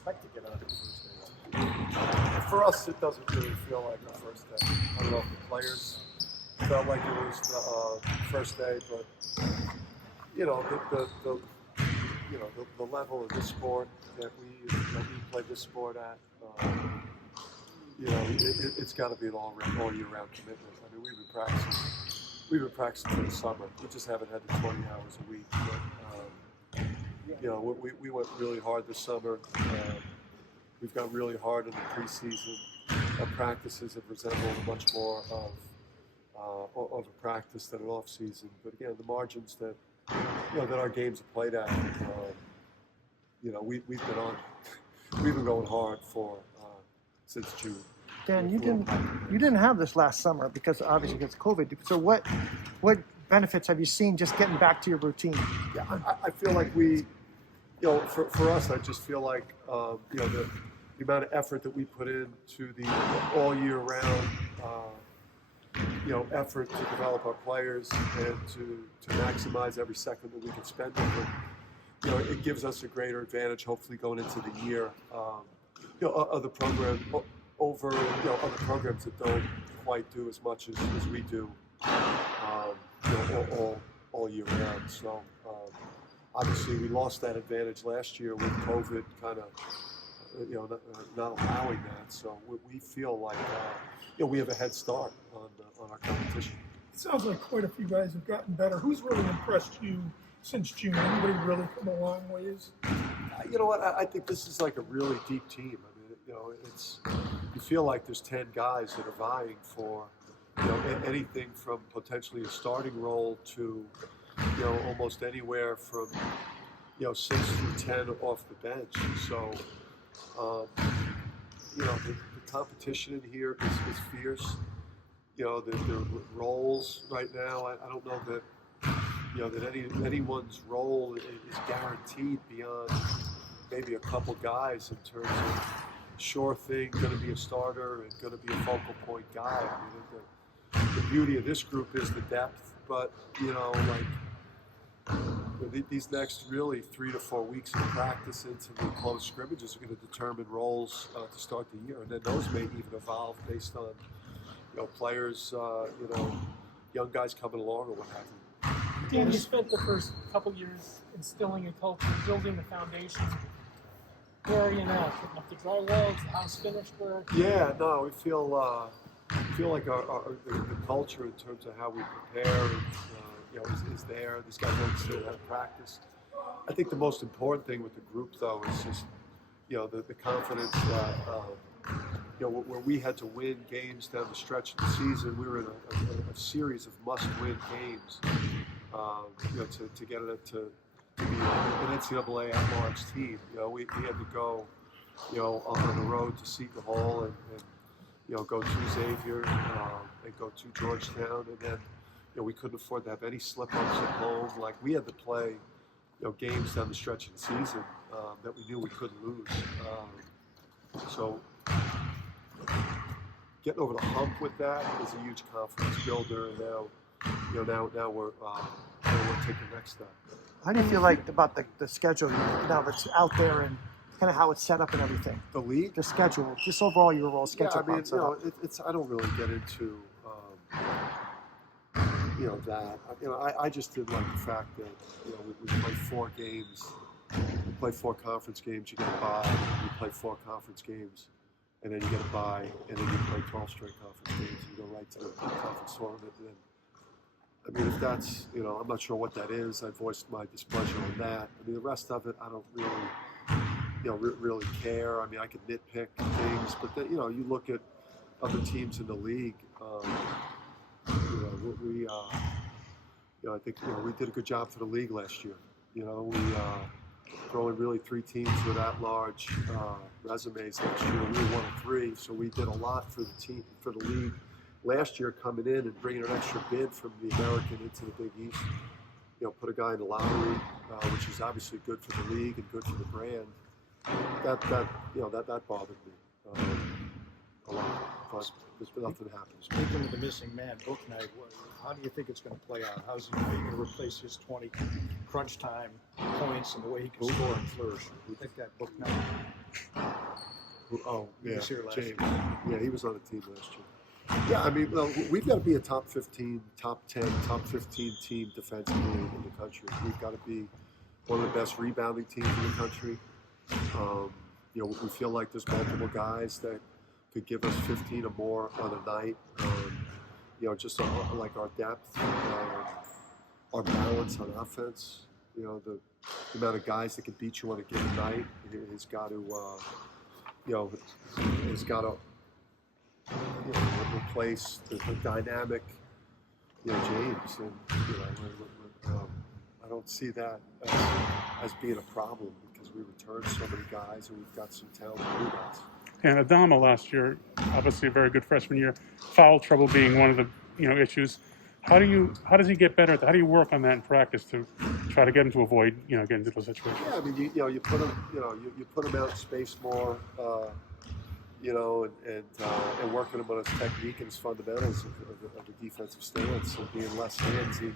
expect to get on the first day? For us, it doesn't really feel like our first day. I don't know if the players felt like it was the first day, but you know, the level of this sport that we play this sport at, you know, it's got to be an all year round commitment. I mean, we've been practicing for the summer. We just haven't had the 20 hours a week. But, you know, we went really hard this summer. We've got really hard in the preseason. Our practices have resembled much more of a practice than an off season. But again, the margins that that our games are played at, you know, we've been going hard for since June. Dan, you didn't have this last summer because obviously because of COVID. So what benefits have you seen just getting back to your routine? Yeah, I feel like we, for us, I just feel like the amount of effort that we put into the all year round effort to develop our players and to maximize every second that we can spend with them. It gives us a greater advantage, hopefully, going into the year. Other programs over other programs that don't quite do as much as we do all year round. So obviously, we lost that advantage last year with COVID kind of not allowing that. So we feel like we have a head start on our competition. It sounds like quite a few guys have gotten better. Who's really impressed you since June? Anybody really come a long ways? You know what? I think this is like a really deep team. I mean, you feel like there's 10 guys that are vying for anything from potentially a starting role to almost anywhere from 6 through 10 off the bench. So the competition in here is fierce. The roles right now, I don't know that that anyone's role is guaranteed beyond maybe a couple guys in terms of sure thing, going to be a starter and going to be a focal point guy. I mean, the beauty of this group is the depth, but these next really 3 to 4 weeks of practice into the close scrimmages are going to determine roles to start the year, and then those may even evolve based on players, young guys coming along or what have you. Dan, you spent the first couple years instilling a culture, building the foundation. Where are you now? Putting up the drywall? Is the house finished? Yeah, no, we feel like the culture in terms of how we prepare is there. These guys understand how to practice. I think the most important thing with the group, though, is just the confidence that where we had to win games down the stretch of the season. We were in a series of must-win games to get it to be an NCAA at-large team. We had to go on the road to Seton Hall and go to Xavier and go to Georgetown, and then we couldn't afford to have any slip-ups at home. Like, we had to play games down the stretch of the season that we knew we couldn't lose. So getting over the hump with that is a huge confidence builder. And now we're taking the next step. How do you feel like about the schedule now that's out there and kind of how it's set up and everything? The league, the schedule, just overall your overall schedule. Yeah, I mean, it's I don't really get into that. I just did like the fact that we play 4 games. We play 4 conference games. You get a bye. You play 4 conference games, and then you get a bye, and then you play 12 straight conference games. And you go right to the conference tournament. And I mean, if that's I'm not sure what that is. I voiced my displeasure on that. I mean, the rest of it, I don't really really care. I mean, I could nitpick things, but then you look at other teams in the league. I think we did a good job for the league last year. We throwing really 3 teams with at-large resumes last year. We were 1 of 3, so we did a lot for the league last year, coming in and bringing an extra bid from the American into the Big East. Put a guy in the lottery, which is obviously good for the league and good for the brand. That bothered me a lot. But there's nothing that happens. Speaking of the missing man, Book Night, how do you think it's going to play out? How's he going to replace his 20 crunch time points and the way he can score and flourish? Do you think that Book Night Oh, He yeah, was here last James. year. Yeah, he was on the team last year. Yeah, I mean, well, we've got to be a top 15, top 10, top 15 team defensively in the country. We've got to be one of the best rebounding teams in the country. You know, we feel like there's multiple guys that could give us 15 or more on a night. You know, just like our depth, our balance on offense. You know, the amount of guys that can beat you on a given night has got to, you know, has got to replace the dynamic, you know, James. And you know, I don't see that as being a problem because we return so many guys and we've got some talented new guys. And Adama last year, obviously a very good freshman year. Foul trouble being one of the issues. How does he get better at that? How do you work on that in practice to try to get him to avoid getting into those situations? Yeah, I mean you put him you put him out in space more, you know, and working him on his technique and his fundamentals of the defensive stance and being less handsy.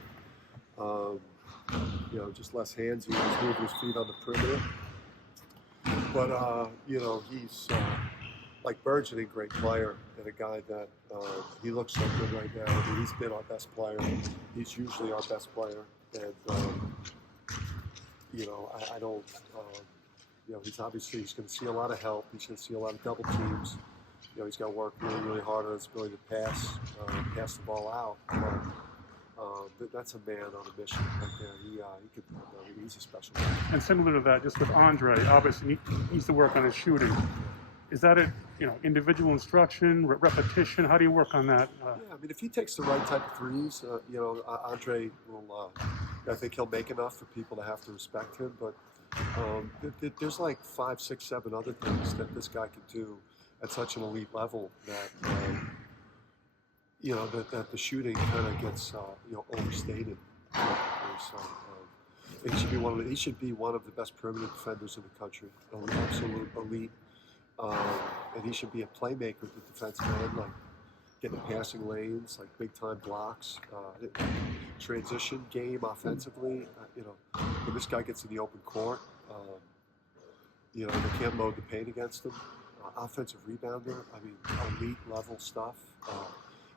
You know, just less handsy. He's moving his feet on the perimeter. But you know, he's like burgeoning great player and a guy that he looks so good right now. I mean, he's been our best player. He's usually our best player, and you know, I don't. You know, he's going to see a lot of help. He's going to see a lot of double teams. You know, he's got to work really, really hard on his ability to pass the ball out. But that's a man on a mission right there. He's a special guy. And similar to that, just with Andre, obviously he needs to work on his shooting. Is that individual instruction, repetition? How do you work on that? Yeah, I mean, if he takes the right type of threes, you know, Andre will. I think he'll make enough for people to have to respect him. But there's like 5, 6, 7 other things that this guy can do at such an elite level that you know that the shooting kind of gets overstated. So he should be one of the best perimeter defenders in the country, an absolute elite. And he should be a playmaker at the defensive end, like getting passing lanes, like big time blocks, transition game offensively. You know, when this guy gets in the open court, you know, they can't load the paint against him. Offensive rebounder, I mean, elite level stuff.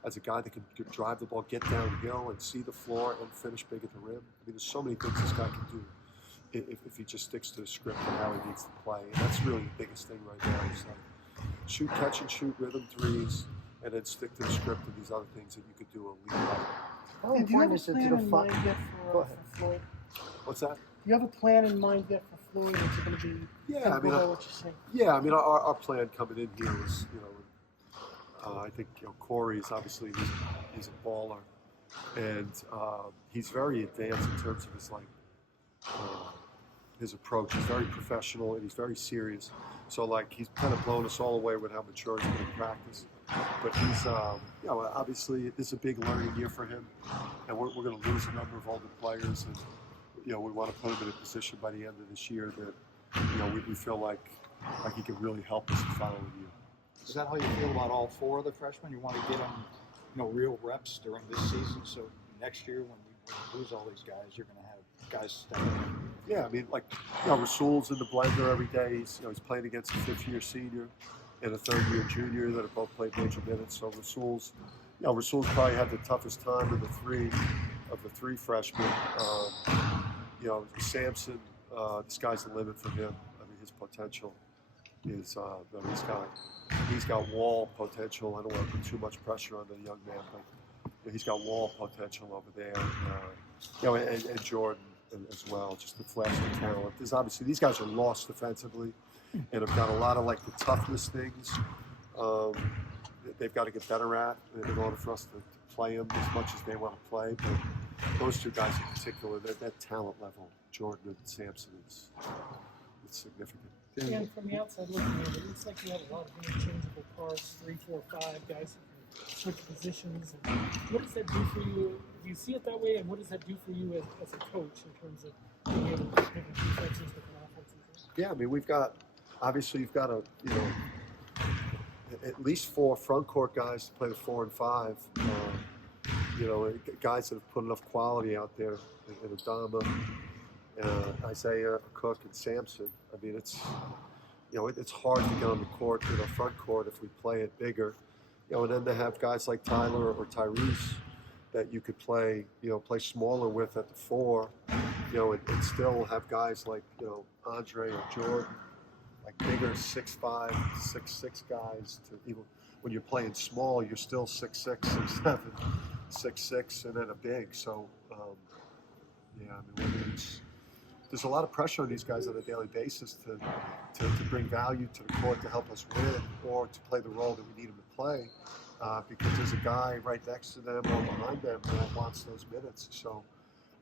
As a guy that can drive the ball, get downhill, and see the floor and finish big at the rim. I mean, there's so many things this guy can do if he just sticks to the script and how he needs to play. And that's really the biggest thing right now is like shoot, catch and shoot rhythm threes, and then stick to the script of these other things that you could do elite level. How Do you have important a is it plan to in mind define? yet Go for ahead. Floyd? What's that? Do you have a plan in mind yet for Floyd? Is it going to be Yeah, I mean, what you're saying? yeah, I mean, our plan coming in here is, you know, I think Corey's obviously he's a baller, and he's very advanced in terms of his approach. He's very professional and he's very serious. So like he's kind of blown us all away with how mature he's been in practice. But he's, you know, obviously this is a big learning year for him, and we're going to lose a number of older players, and you know we want to put him in a position by the end of this year that you know we feel like he can really help us the following year. Is that how you feel about all 4 of the freshmen? You want to get them, you know, real reps during this season, so next year when we lose all these guys, you're going to have guys step in. Yeah, I mean, like, you know, Rasul's in the blender every day. He's playing against a 5th-year senior and a 3rd-year junior that have both played major minutes. So Rasul's probably had the toughest time of the three freshmen. You know, Sampson, the sky's the limit for him. I mean, his potential is, he's got wall potential. I don't want to put too much pressure on the young man, but he's got wall potential over there. You know, and Jordan as well, just the flash of talent. There's obviously these guys are lost defensively, and have got a lot of like the toughness things they've got to get better at in order for us to play them as much as they want to play. But those 2 guys in particular, that talent level, Jordan and Sampson, it's significant. And from the outside looking in, it looks like you have a lot of interchangeable parts, 3, 4, 5 guys who can switch positions. And what does that do for you? Do you see it that way? And what does that do for you as a coach in terms of being able to put different defenses, different offenses? Yeah, I mean, you've got at least 4 front court guys to play the 4 and 5. You know, guys that have put enough quality out there in Adama, Isaiah, Cook, and Sampson. I mean, it's hard to get on the court, front court if we play it bigger. And then to have guys like Tyler or Tyrese that you could play smaller with at the 4, and still have guys like, Andre or Jordan, like bigger 6'5", 6'6" guys to even when you're playing small, you're still 6'6", 6'7", 6'6", and then a big. So, there's a lot of pressure on these guys on a daily basis to bring value to the court to help us win or to play the role that we need them to play because there's a guy right next to them or behind them that wants those minutes. So,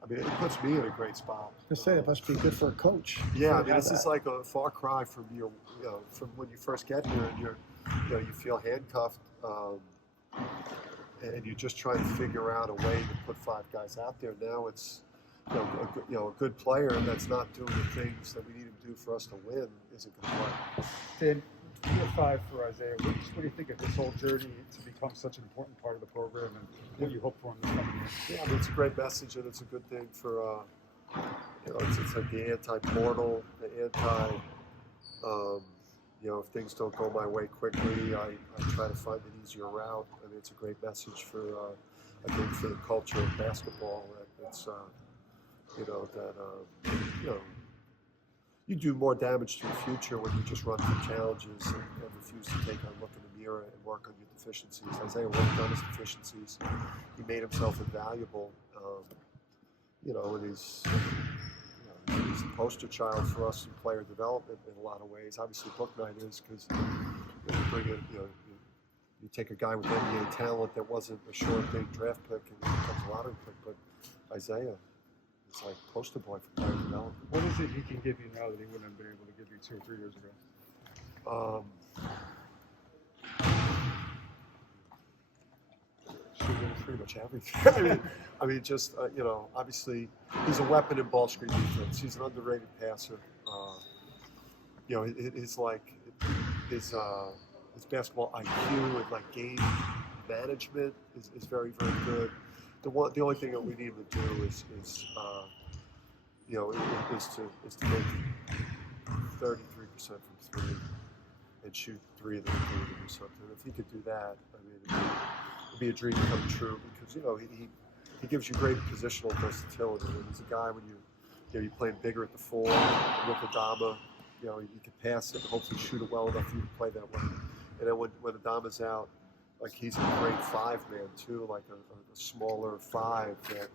it puts me in a great spot. To say it must be good for a coach. Yeah, this is like a far cry from from when you first get here and you feel handcuffed and you're just trying to figure out a way to put 5 guys out there. Now it's a good player that's not doing the things that we need him to do for us to win is a good player. Dan, year 5 for Isaiah. What do you think of this whole journey to become such an important part of the program, and what do you hope for him this coming year? Yeah, it's a great message, and it's a good thing for it's like the anti-portal, the anti. If things don't go my way quickly, I try to find an easier route. It's a great message for I think for the culture of basketball. That it's you do more damage to your future when you just run from challenges and refuse to take a look in the mirror and work on your deficiencies. Isaiah worked on his deficiencies. He made himself invaluable. And he's a poster child for us in player development in a lot of ways. Obviously, Book Night is because you bring in, you take a guy with NBA talent that wasn't a short big draft pick and he becomes a lottery pick, but Isaiah. It's like poster boy for player development. What is it he can give you now that he wouldn't have been able to give you 2 or 3 years ago? Pretty much everything. Just obviously he's a weapon in ball screen defense. He's an underrated passer. His basketball IQ and like game management is very, very good. The only thing that we need him to do is to make 33% from 3 and shoot 3 of them or something. If he could do that, it'd be a dream come true because he gives you great positional versatility. He's a guy when you're playing bigger at the 4 with Adama, you can pass it and hopefully shoot it well enough for you to play that way. And then when Adama's out, like he's a great 5-man too, like a smaller 5 that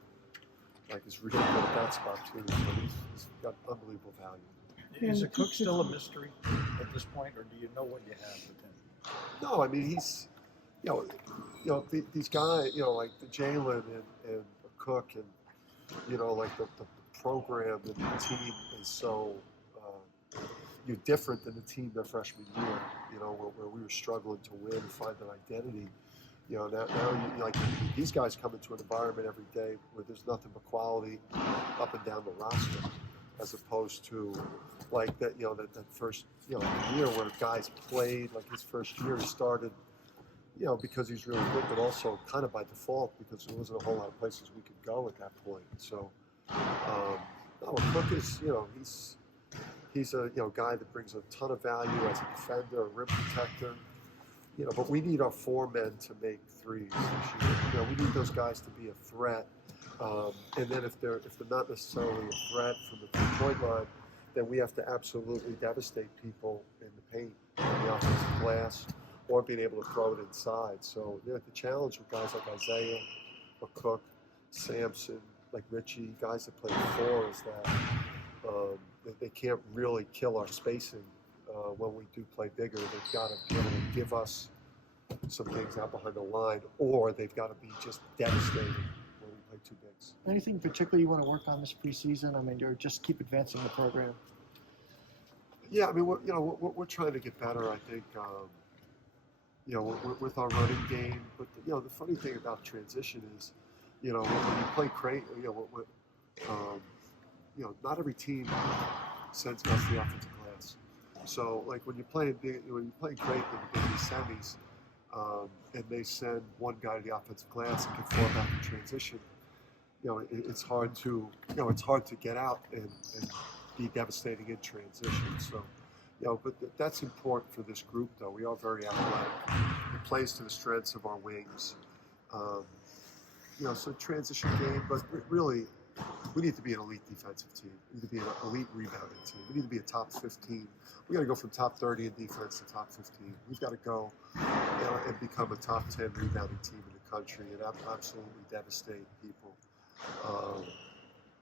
like is really good at that spot too. So he's got unbelievable value. Is a Cook still a mystery at this point, or do you know what you have with him? No, he's these guys, like the Jalen and Cook and like the program and the team is so you're different than the team their freshman year, where we were struggling to win and find an identity. Now like these guys come into an environment every day where there's nothing but quality up and down the roster, as opposed to like that that first year where guys played like his first year he started because he's really good, but also kind of by default because there wasn't a whole lot of places we could go at that point. So Cook is he's a guy that brings a ton of value as a defender, a rim protector. But we need our 4 men to make threes this year. We need those guys to be a threat. And then if they're not necessarily a threat from the 3-point line, then we have to absolutely devastate people in the paint, on the offensive glass, or being able to throw it inside. So the challenge with guys like Isaiah or Cook, Sampson, like Richie, guys that play 4 is that they can't really kill our spacing when we do play bigger. They've got to be able to give us some things out behind the line, or they've got to be just devastating when we play 2 bigs. Anything particularly you want to work on this preseason? Or just keep advancing the program? Yeah, we're trying to get better. I think with our running game. But the funny thing about transition is, when you play Creighton, not every team sends guys to the offensive glass. So like when you play Creighton in the semis, and they send one guy to the offensive glass and can fall back in transition, it's hard to get out and be devastating in transition. So But that's important for this group, though. We are very athletic. It plays to the strengths of our wings. So transition game, but really, we need to be an elite defensive team. We need to be an elite rebounding team. We need to be a top 15. We got to go from top 30 in defense to top 15. We've got to go and become a top 10 rebounding team in the country and absolutely devastate people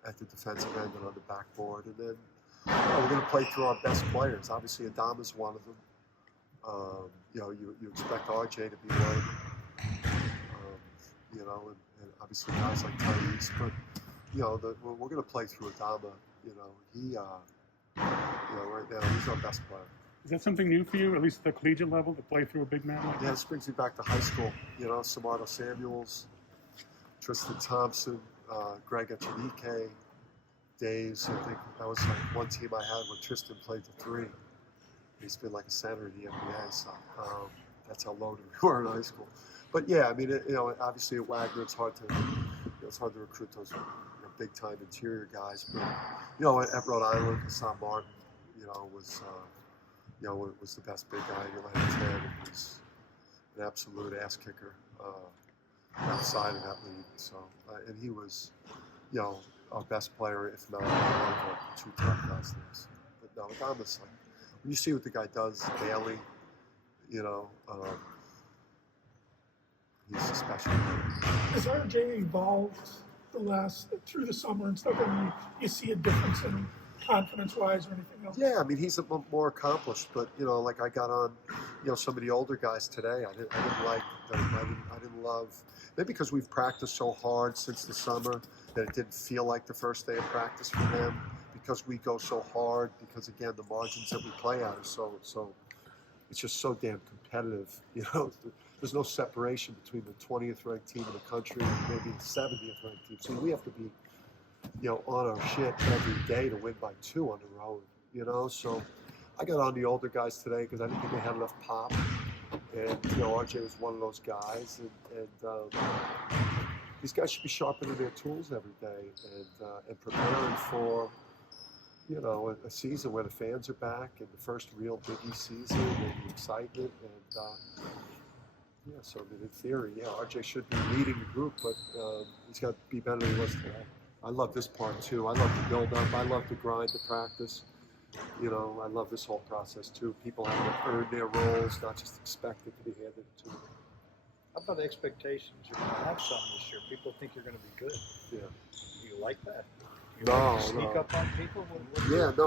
at the defensive end and on the backboard. And then we're going to play through our best players. Obviously, Adama's one of them. You expect RJ to be one of them. And obviously guys like Tyrese, but we're going to play through Adama. Right now he's our best player. Is that something new for you, at least at the collegiate level, to play through a big man like Yeah, that? this brings me back to high school. Samardo Samuels, Tristan Thompson, Greg Echenike days. I think that was like one team I had where Tristan played the three. He's been like a center in the NBA, so that's how loaded we were in high school. But yeah, I mean, obviously at Wagner, it's hard to recruit those big time interior guys. But at Rhode Island, Hassan Martin, was the best big guy in Atlantic 10. He was an absolute ass kicker outside of that league. So and he was, our best player, if not one of the two top guys there. But no, Adama's like, when you see what the guy does daily, he's a special player. Has RJ evolved through the summer and stuff? I mean, you see a difference in confidence-wise or anything else? Yeah, I mean, he's more accomplished, but like I got on, some of the older guys today. I didn't like them. I didn't love. Maybe because we've practiced so hard since the summer that it didn't feel like the first day of practice for them. Because we go so hard. Because again, the margins that we play at are so. It's just so damn competitive. There's no separation between the 20th ranked team in the country and maybe the 70th ranked team. So we have to be, on our shit every day to win by 2 on the road. So I got on the older guys today because I didn't think they had enough pop. And, RJ was one of those guys. And these guys should be sharpening their tools every day and preparing for, a season where the fans are back and the first real Big East season and the excitement. And, so I mean, in theory, RJ should be leading the group, but he's got to be better than he was today. I love this part too. I love the build up. I love the grind, the practice. I love this whole process too. People have to earn their roles, not just expect it to be handed to them. How about expectations? You're going to have some this year. People think you're going to be good. Yeah. Do you like that? You No, like to sneak no. up on people?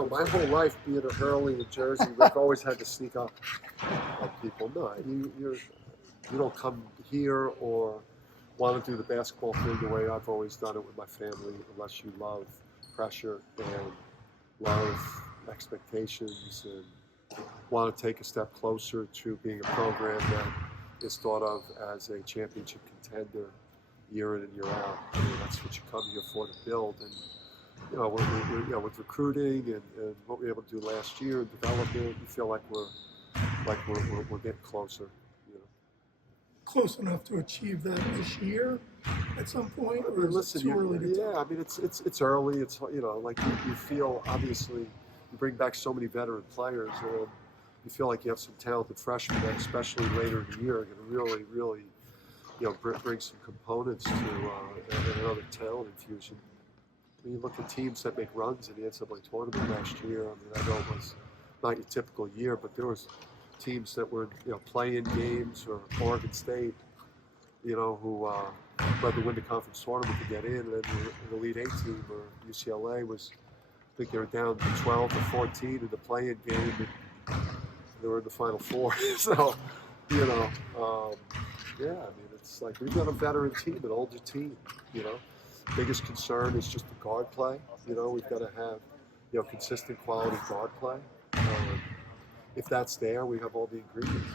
My whole life being a Hurley in Jersey, we've always had to sneak up on people. No, you don't come here or want to do the basketball thing the way I've always done it with my family unless you love pressure and love expectations and want to take a step closer to being a program that is thought of as a championship contender year in and year out. I mean, that's what you come here for, to build. And with recruiting and what we were able to do last year and development, we feel like we're getting closer. Close enough to achieve that this year at some point, or is it too early to tell? I mean, it's early. It's like you feel, obviously you bring back so many veteran players, and you feel like you have some talented freshmen that, especially later in the year, are going to really bring some components to another talent infusion. I mean, you look at teams that make runs in the NCAA tournament last year. I mean, I know it was not your typical year, but there was teams that were play-in games, or Oregon State, who led to win the conference tournament to get in, and then the Elite 8 team, or UCLA was, I think they were down 12 to 14 in the play-in game, and they were in the Final Four. So, I mean, it's like we've got a veteran team, an older team. Biggest concern is just the guard play. We've got to have consistent quality guard play. If that's there, we have all the ingredients.